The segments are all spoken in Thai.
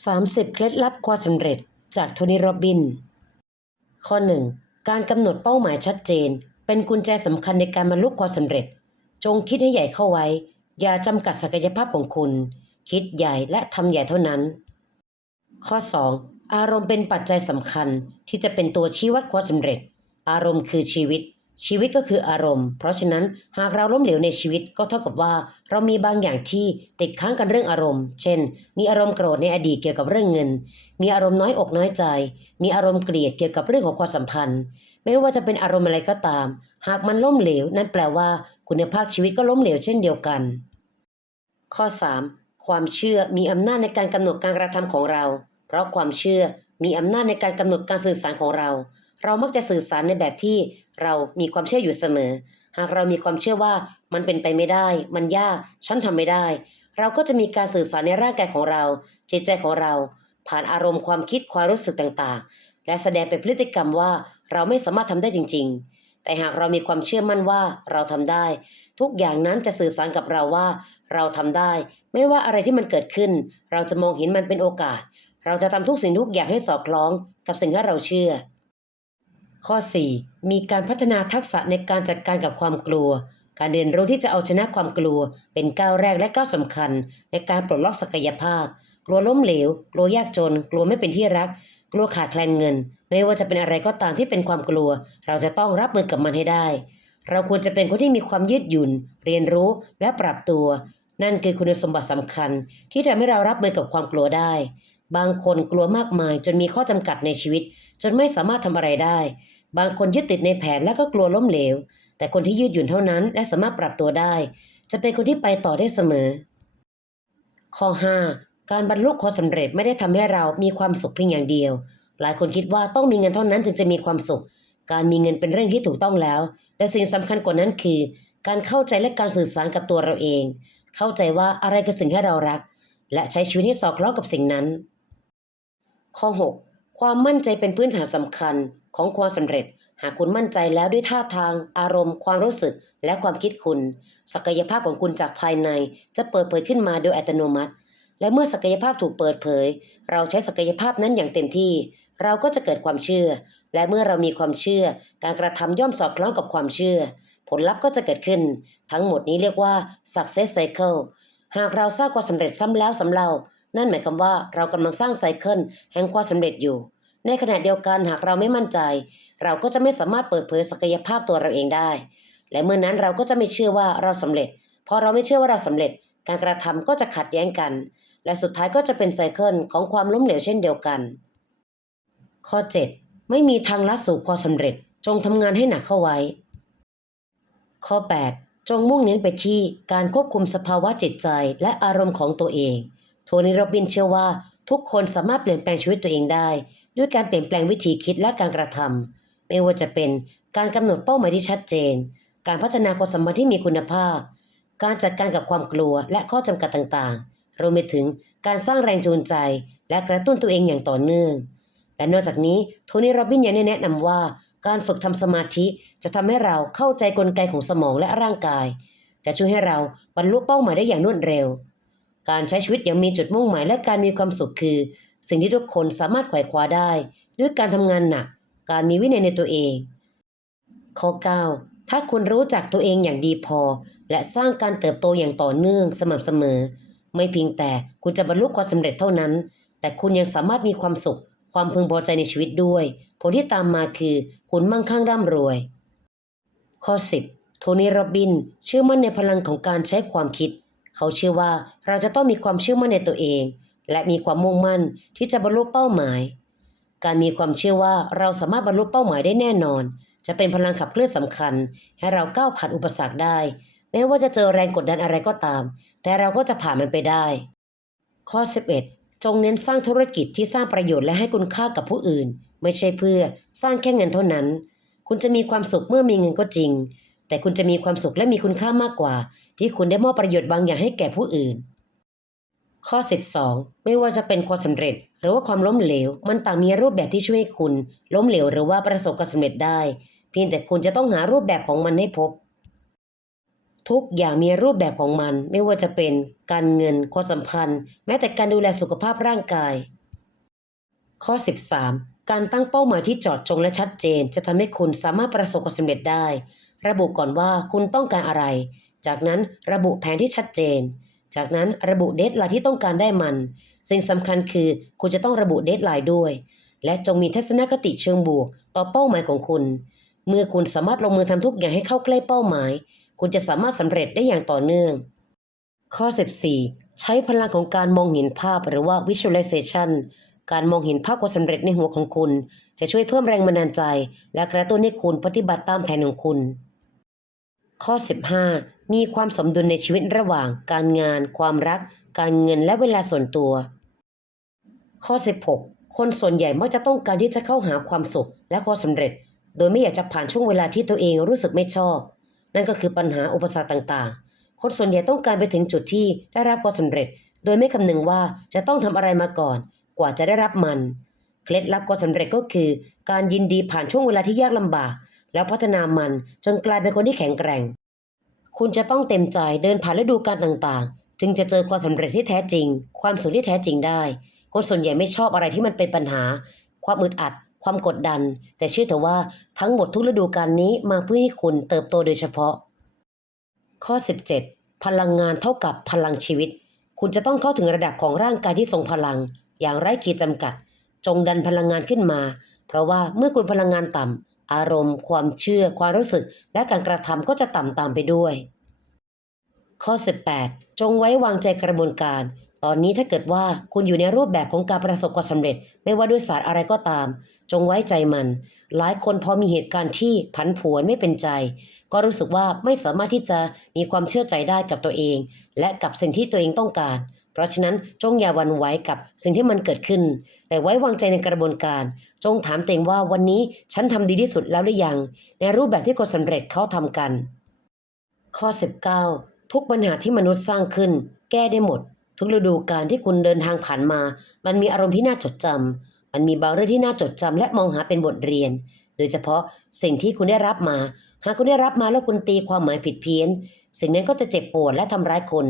30 เคล็ดลับความสำเร็จจากโทนี่โรบิน ข้อ 1. การกำหนดเป้าหมายชัดเจน เป็นกุญแจสำคัญในการบรรลุความสำเร็จ จงคิดให้ใหญ่เข้าไว้ อย่าจำกัดศักยภาพของคุณ คิดใหญ่และทำใหญ่เท่านั้น ข้อ 2. อารมณ์เป็นปัจจัยสำคัญที่จะเป็นตัวชี้วัดความสำเร็จ อารมณ์คือชีวิต ชีวิตก็คืออารมณ์ เพราะฉะนั้นหากเราล้มเหลวในชีวิตก็เท่ากับว่า เรามีบางอย่างที่ติดค้างกันเรื่องอารมณ์ เช่น มีอารมณ์โกรธในอดีตเกี่ยวกับเรื่องเงิน มีอารมณ์น้อยอกน้อยใจ มีอารมณ์เกลียดเกี่ยวกับเรื่องของความสัมพันธ์ ไม่ว่าจะเป็นอารมณ์อะไรก็ตาม หากมันล้มเหลว นั่นแปลว่า คุณภาพชีวิตก็ล้มเหลวเช่นเดียวกัน ข้อ 3. ความเชื่อมีอำนาจในการกำหนดการกระทำของเรา เพราะความเชื่อมีอำนาจในการกำหนดการสื่อสารของเรา เรามักจะสื่อสารในแบบที่เรามีความเชื่ออยู่เสมอ หากเรามีความเชื่อว่ามันเป็นไปไม่ได้ มันยากฉันทำไม่ได้ เราก็จะมีการสื่อสารในร่างกายของเรา จิตใจของเรา ผ่านอารมณ์ความคิดความรู้สึกต่างๆ และแสดงเป็นพฤติกรรมว่าเราไม่สามารถทำได้จริง ๆ แต่หากเรามีความเชื่อมั่นว่าเราทำได้ ทุกอย่างนั้นจะสื่อสารกับเราว่า เราทำได้ ไม่ว่าอะไรที่มันเกิดขึ้น เราจะมองเห็นมันเป็นโอกาส เราจะทำทุกสิ่งทุกอย่างให้สอดคล้องกับสิ่งที่เราเชื่อ ข้อ 4. มีการพัฒนาทักษะในการจัดการกับความกลัว การเรียนรู้ที่จะเอาชนะความกลัว เป็นก้าวแรกและก้าวสำคัญ ในการปลดล็อกศักยภาพ กลัวล้มเหลว กลัวยากจน กลัวไม่เป็นที่รัก กลัวขาดแคลนเงิน ไม่ว่าจะเป็นอะไรก็ตามที่เป็นความกลัว เราจะต้องรับมือกับมันให้ได้ เราควรจะเป็นคนที่มีความยืดหยุ่น เรียนรู้และปรับตัว นั่นคือคุณสมบัติสำคัญ ที่ทำให้เรารับมือกับความกลัวได้ บางคนกลัวมากมาย จนมีข้อจำกัดในชีวิต จนไม่สามารถทำอะไรได้ บางคนยึดติดในแผนและก็กลัวล้มเหลว แต่คนที่ยืดหยุ่นเท่านั้นและสามารถปรับตัวได้ จะเป็นคนที่ไปต่อได้เสมอ ข้อ 5. การบรรลุความสำเร็จไม่ได้ทำให้เรามีความสุขเพียงอย่างเดียว หลายคนคิดว่าต้องมีเงินเท่านั้นจึงจะมีความสุข การมีเงินเป็นเรื่องที่ถูกต้องแล้ว แต่สิ่งสำคัญกว่านั้นคือ การเข้าใจและการสื่อสารกับตัวเราเอง เข้าใจว่าอะไรคือสิ่งที่เรารัก และใช้ชีวิตให้สอดคล้องกับสิ่งนั้น ข้อ 6. ความมั่นใจเป็นพื้นฐานสำคัญของความสำเร็จ หากคุณมั่นใจแล้วด้วยท่าทาง อารมณ์ ความรู้สึก และความคิดคุณ ศักยภาพของคุณจากภายในจะเปิดเผยขึ้นมาโดยอัตโนมัติ และเมื่อศักยภาพถูกเปิดเผย เราใช้ศักยภาพนั้นอย่างเต็มที่ เราก็จะเกิดความเชื่อ และเมื่อเรามีความเชื่อ การกระทำย่อมสอดคล้องกับความเชื่อ ผลลัพธ์ก็จะเกิดขึ้น ทั้งหมดนี้เรียกว่า success cycle หากเราสร้างความสำเร็จซ้ำแล้วซ้ำเล่า นั่นหมายความว่าเรากำลังสร้างไซเคิลแห่งความสำเร็จอยู่ ในขณะเดียวกันหากเราไม่มั่นใจ เราก็จะไม่สามารถเปิดเผยศักยภาพตัวเราเองได้ และเมื่อนั้นเราก็จะไม่เชื่อว่าเราสำเร็จพอเราไม่เชื่อว่าเราสำเร็จ การกระทำก็จะขัดแย้งกัน และสุดท้ายก็จะเป็นไซเคิลของความล้มเหลวเช่นเดียวกัน ข้อ 7 ไม่มีทางลัดสู่ความสำเร็จ จงทำงานให้หนักเข้าไว้ ข้อ 8 จงมุ่งเน้นไปที่การควบคุมสภาวะจิตใจและอารมณ์ของตัวเอง โทนี่โรบินเชื่อว่าทุกคนสามารถเปลี่ยนแปลงชีวิตตัวเองได้ ด้วยการเปลี่ยนแปลงวิธีคิดและการกระทำไม่ว่าจะเป็นการกำหนดเป้าหมายที่ชัดเจน การพัฒนาความสัมพันธ์ที่มีคุณภาพ การจัดการกับความกลัวและข้อจำกัดต่างๆ รวมไปถึงการสร้างแรงจูงใจ และกระตุ้นตัวเองอย่างต่อเนื่อง และนอกจากนี้โทนี่โรบินยังได้แนะนำว่า การฝึกทำสมาธิจะทำให้เราเข้าใจกลไกของสมองและร่างกาย จะช่วยให้เราบรรลุเป้าหมายได้อย่างรวดเร็ว การใช้ชีวิตอย่างมีจุดมุ่งหมายและการมีความสุขคือ สิ่งที่ทุกคนสามารถไขว่คว้าได้ ด้วยการทำงานหนัก การมีวินัยในตัวเอง ข้อ 9 ถ้าคุณรู้จักตัวเองอย่างดีพอ และสร้างการเติบโตอย่างต่อเนื่องสม่ำเสมอ ไม่เพียงแต่คุณจะบรรลุความสำเร็จเท่านั้น แต่คุณยังสามารถมีความสุข ความพึงพอใจในชีวิตด้วย ผลที่ตามมาคือ คุณมั่งคั่งร่ำรวย ข้อ 10 โทนี่โรบบินเชื่อมั่นในพลังของการใช้ความคิด เขาเชื่อว่าเราจะต้องมีความเชื่อมั่นในตัวเอง และมีความมุ่งมั่นที่จะบรรลุเป้าหมาย การมีความเชื่อว่าเราสามารถบรรลุเป้าหมายได้แน่นอน จะเป็นพลังขับเคลื่อนสำคัญ ให้เราก้าวผ่านอุปสรรคได้แม้ว่าจะเจอแรงกดดันอะไรก็ตาม แต่เราก็จะผ่านมันไปได้ ข้อ 11 จงเน้นสร้างธุรกิจที่สร้างประโยชน์และให้คุณค่ากับผู้อื่น ไม่ใช่เพื่อสร้างแค่เงินเท่านั้น คุณจะมีความสุขเมื่อมีเงินก็จริง แต่คุณจะมีความสุขและมีคุณค่ามากกว่า ที่คุณได้มอบประโยชน์บางอย่างให้แก่ผู้อื่น ข้อ 12 ไม่ว่าจะเป็นความสำเร็จ หรือว่าความล้มเหลว มันต่างมีรูปแบบที่ช่วยให้คุณ ล้มเหลวหรือว่าประสบความสำเร็จได้ เพียงแต่คุณจะต้องหารูปแบบของมันให้พบ ทุกอย่างมีรูปแบบของมัน ไม่ว่าจะเป็นการเงินความสัมพันธ์ แม้แต่การดูแลสุขภาพร่างกาย ข้อ 13การตั้งเป้าหมายที่จอดจงและชัดเจน จะทำให้คุณสามารถประสบความสำเร็จได้ ระบุก่อนว่าคุณต้องการอะไร จากนั้นระบุแผนที่ชัดเจน จากนั้นระบุเดทไลน์ที่ต้องการได้มัน สิ่งสำคัญคือคุณจะต้องระบุเดทไลน์ด้วย และจงมีทัศนคติเชิงบวก ต่อเป้าหมายของคุณ เมื่อคุณสามารถลงมือทำทุกอย่างให้เข้าใกล้เป้าหมาย คุณจะสามารถสำเร็จได้อย่างต่อเนื่อง ข้อ 14 ใช้พลังของการมองเห็นภาพหรือว่า visualization การมองเห็นภาพความสำเร็จในหัวของคุณ จะช่วยเพิ่มแรงบันดาลใจ และกระตุ้นให้คุณปฏิบัติตามแผนของคุณ ข้อ 15 มีความสมดุลในชีวิตระหว่าง การงาน ความรัก การเงินและเวลาส่วนตัว ข้อ 16 คนส่วนใหญ่มักจะต้องการที่จะเข้าหาความสุขและความสำเร็จ โดยไม่อยากจะผ่านช่วงเวลาที่ตัวเองรู้สึกไม่ชอบ นั่นก็คือปัญหาอุปสรรคต่างๆ คนส่วนใหญ่ต้องการไปถึงจุดที่ได้รับความสำเร็จ โดยไม่คำนึงว่าจะต้องทำอะไรมาก่อน กว่าจะได้รับมัน เคล็ดลับความสำเร็จก็คือ การยินดีผ่านช่วงเวลาที่ยากลำบาก แล้วพัฒนามันจนกลายเป็นคนที่แข็งแกร่ง คุณจะต้องเต็มใจเดินผ่านฤดูกาลต่างๆ จึงจะเจอความสำเร็จที่แท้จริง ความสุขที่แท้จริงได้ คนส่วนใหญ่ไม่ชอบอะไรที่มันเป็นปัญหา ความอึดอัด ความกดดัน แต่เชื่อเถอะว่าทั้งหมดทุกฤดูกาลนี้มาเพื่อให้คุณเติบโตโดยเฉพาะ ข้อ 17 พลังงานเท่ากับพลังชีวิต คุณจะต้องเข้าถึงระดับของร่างกายที่ทรงพลัง อย่างไร้ขีดจำกัด จงดันพลังงานขึ้นมา เพราะว่าเมื่อคุณพลังงานต่ำ อารมณ์ ความเชื่อ ความรู้สึก และการกระทำก็จะต่ำตามไปด้วย ข้อ 18 จงไว้วางใจกระบวนการ ตอนนี้ถ้าเกิดว่าคุณอยู่ในรูปแบบของการประสบความสำเร็จ ไม่ว่าด้วยศาสตร์อะไรก็ตาม จงไว้ใจมัน หลายคนพอมีเหตุการณ์ที่ผันผวนไม่เป็นใจ ก็รู้สึกว่าไม่สามารถที่จะมีความเชื่อใจได้กับตัวเอง และกับสิ่งที่ตัวเองต้องการ เพราะฉะนั้นจงอย่าหวันไหวกับสิ่งที่มันเกิดขึ้น แต่ไว้วางใจในกระบวนการ จงถามตัวเองว่าวันนี้ฉันทำดีที่สุดแล้วหรือยัง ในรูปแบบที่คนสำเร็จเขาทำกัน ข้อ 19 ทุกปัญหาที่มนุษย์สร้างขึ้น แก้ได้หมด ทุกฤดูกาลที่คุณเดินทางผ่านมา มันมีอารมณ์ที่น่าจดจำมันมีบางเรื่องที่น่าจดจำและมองหาเป็นบทเรียน โดยเฉพาะสิ่งที่คุณได้รับมา หากคุณได้รับมาแล้วคุณตีความหมายผิดเพี้ยน สิ่งนั้นก็จะเจ็บปวดและทำร้ายคน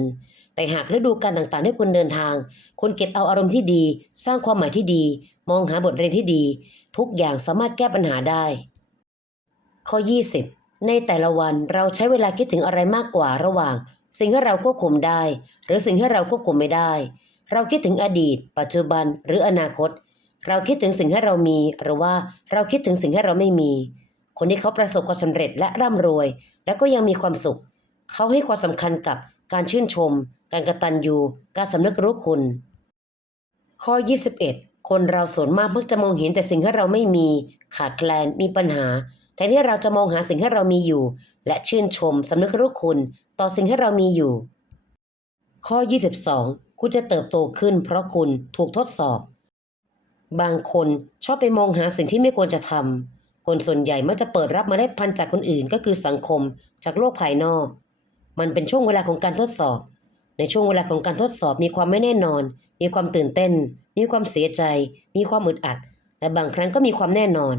แต่หากฤดูกาลต่างๆที่คุณเดินทางคุณเก็บเอาอารมณ์ที่ดี สร้างความหมายที่ดี มองหาบทเรียนที่ดี ทุกอย่างสามารถแก้ปัญหาได้ ข้อ 20 ในแต่ละวันเราใช้เวลาคิดถึงอะไรมากกว่าระหว่าง สิ่งที่เราควบคุมได้ หรือสิ่งที่เราควบคุมไม่ได้ เราคิดถึงอดีต ปัจจุบันหรืออนาคต เราคิดถึงสิ่งที่เรามี หรือว่าเราคิดถึงสิ่งที่เราไม่มี คนที่เขาประสบความสำเร็จและร่ำรวย และก็ยังมีความสุข เขาให้ความสำคัญกับการชื่นชม การกระตันยูการสำนึกรู้คุณ ข้อ 21 คนเราส่วนมากมักจะมองเห็นแต่สิ่งที่เราไม่มี ขาดแคลนมีปัญหาแทนที่เราจะมองหาสิ่งที่เรามีอยู่ และชื่นชมสำนึกรู้คุณ ต่อสิ่งที่เรามีอยู่ ข้อ 22 คุณจะเติบโตขึ้น เพราะคุณถูกทดสอบ บางคนชอบไปมองหาสิ่งที่ไม่ควรจะทำคนส่วนใหญ่มักจะเปิดรับเมล็ดพันธุ์จากคนอื่นก็คือสังคมจากโลกภายนอก มันเป็นช่วงเวลาของการทดสอบ ในช่วงเวลาของการทดสอบมีความไม่แน่นอน มีความตื่นเต้น มีความเสียใจ มีความอึดอัด และบางครั้งก็มีความแน่นอน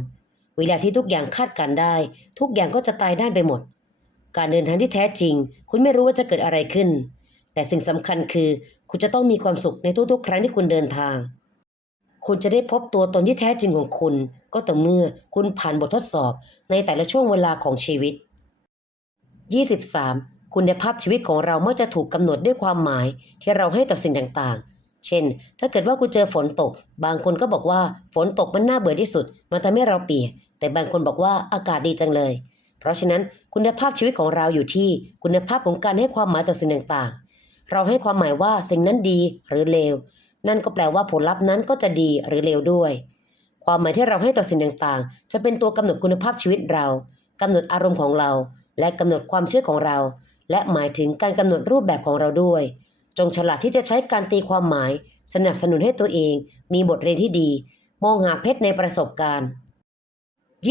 เวลาที่ทุกอย่างคาดการได้ ทุกอย่างก็จะตายด้านไปหมด การเดินทางที่แท้จริง คุณไม่รู้ว่าจะเกิดอะไรขึ้น แต่สิ่งสำคัญคือ คุณจะต้องมีความสุขในทุกๆ ครั้งที่คุณเดินทาง คุณจะได้พบตัวตนที่แท้จริงของคุณ ก็ต่อเมื่อคุณผ่านบททดสอบในแต่ละช่วงเวลาของชีวิต 23. คุณภาพชีวิตของเรามักจะถูกกำหนดด้วยความหมายที่เราให้ต่อสิ่งต่างๆ เช่น ถ้าเกิดว่าคุณเจอฝนตก บางคนก็บอกว่าฝนตกมันน่าเบื่อที่สุด มันทำให้เราเปียก แต่บางคนบอกว่าอากาศดีจังเลย เพราะฉะนั้นคุณภาพชีวิตของเราอยู่ที่คุณภาพของการให้ความหมายต่อสิ่งต่างๆ เราให้ความหมายว่าสิ่งนั้นดีหรือเลว นั่นก็แปลว่าผลลัพธ์นั้นก็จะดีหรือเลวด้วย ความหมายที่เราให้ต่อสิ่งต่างๆ จะเป็นตัวกำหนดคุณภาพชีวิตเรากำหนดอารมณ์ของเรา และกำหนดความเชื่อของเรา และหมายถึงการกำหนดรูปแบบของเราด้วย จงฉลาดที่จะใช้การตีความหมาย สนับสนุนให้ตัวเอง มีบทเรียนที่ดี มองหาเพชรในประสบการณ์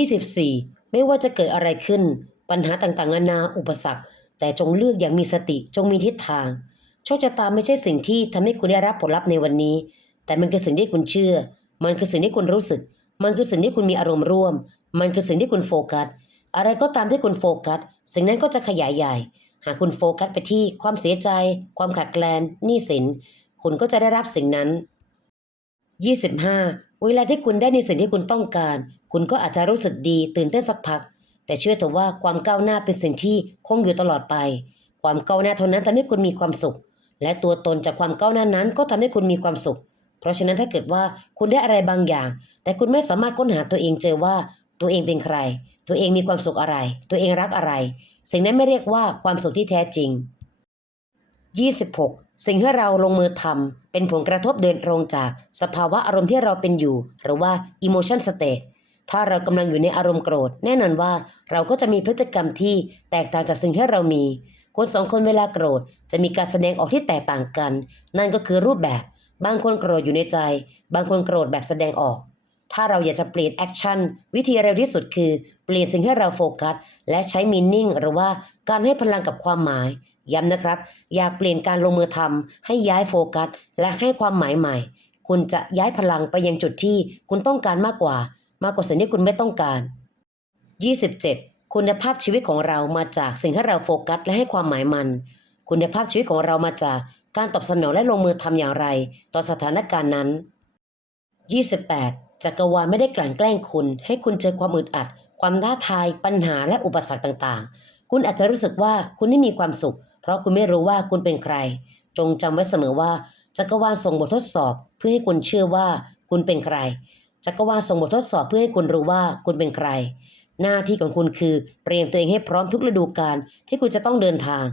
24. ไม่ว่าจะเกิดอะไรขึ้น ปัญหาต่างๆนานาอุปสรรค แต่จงเลือกอย่างมีสติจงมีทิศทางโชคชะตาไม่ใช่สิ่งที่ทำให้คุณได้รับผลลัพธ์ในวันนี้ แต่มันคือสิ่งที่คุณเชื่อ มันคือสิ่งที่คุณรู้สึก มันคือสิ่งที่คุณมีอารมณ์ร่วม มันคือสิ่งที่คุณโฟกัส อะไรก็ตามที่คุณโฟกัส สิ่งนั้นก็จะขยายใหญ่ หากคุณโฟกัสไปที่ความเสียใจ ความขาดแคลนหนี้สิน คุณก็จะได้รับสิ่งนั้น 25 เวลาที่คุณได้ในสิ่งที่คุณต้องการ คุณก็อาจจะรู้สึกดีตื่นเต้นสักพัก แต่เชื่อเถอะว่าความก้าวหน้าเป็นสิ่งที่คงอยู่ตลอดไป ความก้าวหน้าเท่านั้นทำให้คุณมีความสุข และตัวตนจากความก้าวหน้านั้นก็ทำให้คุณมีความสุข เพราะฉะนั้นถ้าเกิดว่าคุณได้อะไรบางอย่าง แต่คุณไม่สามารถค้นหาตัวเองเจอว่าตัวเองเป็นใคร ตัวเองมีความสุขอะไร ตัวเองรักอะไร สิ่งนั้นไม่เรียกว่าความสุขที่แท้จริง 26 สิ่งที่เราลงมือทำเป็นผลกระทบโดยตรงจากสภาวะอารมณ์ที่เราเป็นอยู่ หรือว่า emotion state ถ้าเรากำลังอยู่ในอารมณ์โกรธ แน่นอนว่าเราก็จะมีพฤติกรรมที่แตกต่างจากสิ่งที่เรามี คนสองคนเวลาโกรธจะมีการแสดงออกที่แตกต่างกัน นั่นก็คือรูปแบบ บางคนโกรธอยู่ในใจ บางคนโกรธแบบแสดงออก ถ้าเราอยากจะเปลี่ยนแอคชั่นวิธีเร็วที่สุดคือ เปลี่ยนสิ่งให้เราโฟกัส และใช้มีนิ่งหรือว่าการให้พลังกับความหมาย ย้ำนะครับ อย่าเปลี่ยนการลงมือทำให้ย้ายโฟกัส และให้ความหมายใหม่ คุณจะย้ายพลังไปยังจุดที่คุณต้องการมากกว่า มากกว่าสิ่งที่คุณไม่ต้องการ 27 คุณภาพชีวิตของเรามาจากสิ่งที่เราโฟกัส และให้ความหมายมัน คุณภาพชีวิตของเรามาจากการตอบสนองและลงมือทำอย่างไร ต่อสถานการณ์นั้น 28 จักรวาลไม่ได้กลั่นแกล้งคุณ ให้คุณเจอความอึดอัด ความท้าทายปัญหาและอุปสรรคต่างๆ คุณอาจจะรู้สึกว่าคุณไม่มีความสุข เพราะคุณไม่รู้ว่าคุณเป็นใคร จงจำไว้เสมอว่าจักรวาลส่งบททดสอบ เพื่อให้คุณเชื่อว่าคุณเป็นใครจักรวาลส่งบททดสอบเพื่อให้คุณรู้ว่าคุณเป็นใคร หน้าที่ของคุณคือเตรียมตัวเองให้พร้อมทุกฤดูกาลที่คุณจะต้องเดินทาง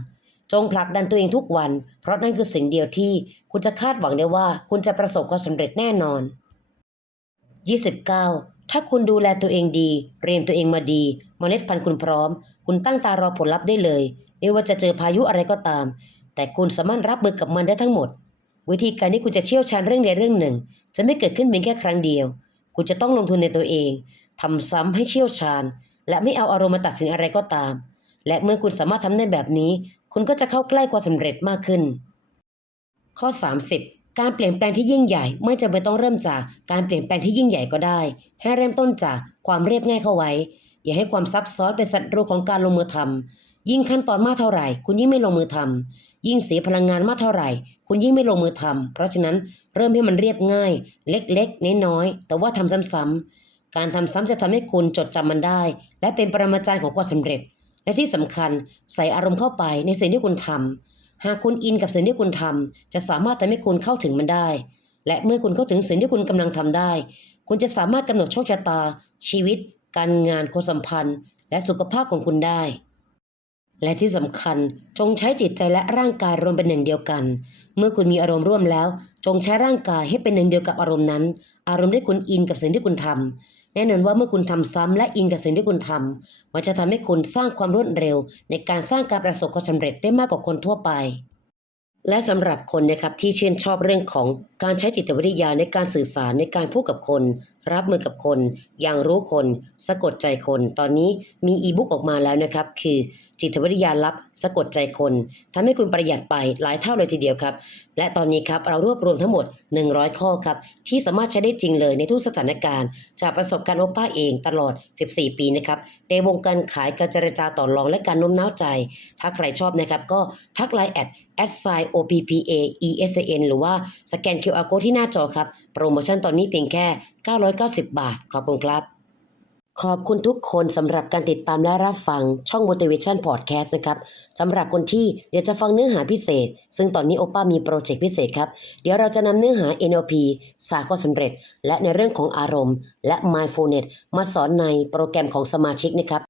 จงผลักดันตัวเองทุกวัน เพราะนั่นคือสิ่งเดียวที่คุณจะคาดหวังได้ว่าคุณจะประสบความสำเร็จแน่นอน 29 ถ้าคุณดูแลตัวเองดีเตรียมตัวเองมาดีเมล็ดพันธุ์คุณพร้อม คุณตั้งตารอผลลัพธ์ได้เลย ไม่ว่าจะเจอพายุอะไรก็ตาม แต่คุณสามารถรับมือกับมันได้ทั้งหมด วิธีการที่คุณจะเชี่ยวชาญเรื่องใดเรื่องหนึ่ง จะไม่เกิดขึ้นเพียงแค่ครั้งเดียว คุณจะต้องลงทุนในตัวเองทำซ้ำให้เชี่ยวชาญ และไม่เอาอารมณ์มาตัดสินอะไรก็ตาม และเมื่อคุณสามารถทำได้แบบนี้ คุณก็จะเข้าใกล้ความสำเร็จมากขึ้น ข้อ 30 การเปลี่ยนแปลงที่ยิ่งใหญ่ไม่จำเป็นต้องเริ่มจากการเปลี่ยนแปลงที่ยิ่งใหญ่ก็ได้ ให้เริ่มต้นจากความเรียบง่ายเข้าไว้ อย่าให้ความซับซ้อนเป็นศัตรูของการลงมือทำยิ่งขั้นตอนมากเท่าไหร่ คุณยิ่งไม่ลงมือทำยิ่งเสียพลังงานมากเท่าไหร่ คุณยิ่งไม่ลงมือทำเพราะฉะนั้นเริ่มให้มันเรียบง่าย เล็กๆน้อยๆแต่ว่าทำซ้ำๆการทำซ้ำจะทำให้คุณจดจำมันได้ และเป็นปรมาจารย์ของความสำเร็จ และที่สำคัญใส่อารมณ์เข้าไปในสิ่งที่คุณทำ หากคุณอินกับสิ่งที่คุณทำจะสามารถทำให้คุณเข้าถึงมันได้ และเมื่อคุณเข้าถึงสิ่งที่คุณกำลังทำได้ คุณจะสามารถกำหนดโชคชะตา ชีวิต การงานความสัมพันธ์ และสุขภาพของคุณได้ และที่สำคัญจงใช้จิตใจและร่างกายรวมเป็นหนึ่งเดียวกัน เมื่อคุณมีอารมณ์ร่วมแล้ว จงใช้ร่างกายให้เป็นหนึ่งเดียวกับอารมณ์นั้น อารมณ์ที่คุณอินกับสิ่งที่คุณทำ แน่นอนว่าเมื่อคุณทำซ้ำและอินกับสิ่งที่คุณทำมันจะทำให้คุณสร้างความรวดเร็ว ในการสร้างการประสบความสำเร็จได้มากกว่าคนทั่วไป และสำหรับคนนะครับที่ชื่นชอบเรื่องของการใช้จิตวิทยาในการสื่อสารในการพูดกับคน รับมือกับคนอย่างรู้คน สะกดใจคน ตอนนี้มีอีบุ๊กออกมาแล้วนะครับ คือจิตวิทยาลับสะกดใจคนทำให้คุณประหยัดไปหลายเท่าเลยทีเดียวครับ และตอนนี้ครับเรารวบรวมทั้งหมด 100 ข้อครับ ที่สามารถใช้ได้จริงเลยในทุกสถานการณ์ จากประสบการณ์โอป้าเองตลอด 14 ปีนะครับ ในวงการขายการเจรจาต่อรองและการโน้มน้าวใจ ถ้าใครชอบนะครับ ก็ทักไลน์แอด s i o p p a e s a n หรือว่าสแกน QR code ที่หน้าจอครับ โปรโมชั่นตอนนี้เพียงแค่ 990 บาท ขอบคุณครับ ขอบคุณทุกคนสำหรับการติดตามและรับฟังช่อง Motivation Podcast นะครับสำหรับคนที่อยากจะฟังเนื้อหาพิเศษ ซึ่งตอนนี้โอป้ามีโปรเจกต์พิเศษครับ เดี๋ยวเราจะนำเนื้อหา NLP สายความสำเร็จ และในเรื่องของอารมณ์ และ Mindfulness มาสอนในโปรแกรมของสมาชิกนะครับ